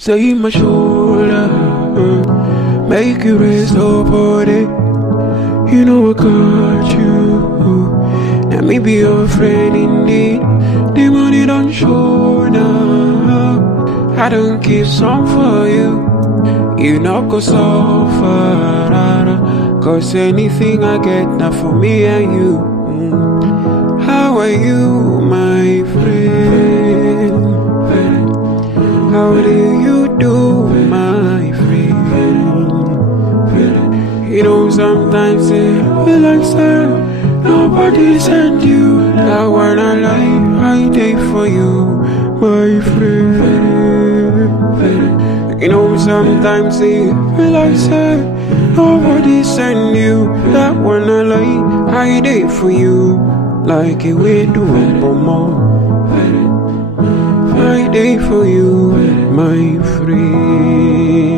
Say my shoulder, make you rest up it. You know I got you. Now me be your friend indeed. The money don't show now. I don't keep some for you. You not go suffer. Cause anything I get now for me and you. How are you, my friend? How do you do, my friend? You know sometimes it feel like say nobody sent you. That one I like, I take for you, my friend. You know sometimes it feel like say nobody sent you. That one I like, I take for you, like a way to more. I day for you, my friend.